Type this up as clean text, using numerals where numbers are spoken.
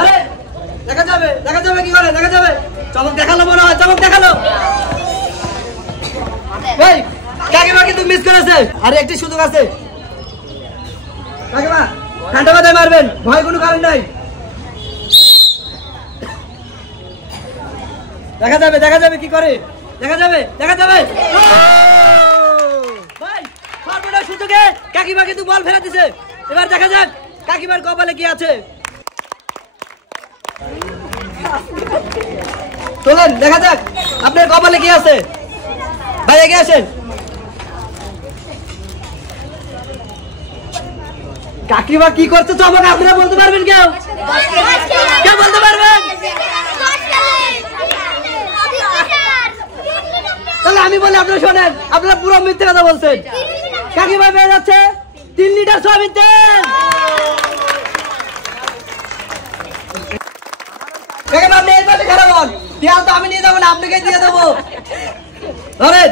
আরে দেখা যাবে কি করে, দেখা যাবে। চমক দেখালো মনে হয়, চমক দেখালো। ভাই কাকিমা কিন্তু মিস করেছে, আরে একটি সুযোগ আছে। কাকিমা ঠান্ডা মাথায় মারবেন, ভয় কোনো কারণ নাই। দেখা যাবে কি করে, দেখা যাবে। ভাই সর্বনাশ সুযোগে কাকিমা কিন্তু বল ফেলে দিছে। এবার দেখা যাক কাকিমার কপালে কি আছে। চলেন দেখা যাক আপনার কপালে কি আছে। ভাই এগিয়ে আসেন। কাকিমা কি করছে চমক আপনারা বলতে পারবেন? কেউ বলতে পারবেন? তাহলে আমি বলি আপনারা শোনেন, আপনারা পুরো মিথ্যে কথা বলছেন। কাকিমা পেয়ে যাচ্ছে 3 লিটার সয়াবিন তেল। কাকিমা আপনি এর পাশে খারাপ হন, তেল তো আমি নিয়ে যাবো না, আপনাকে দিয়ে দেবো। ধরেন।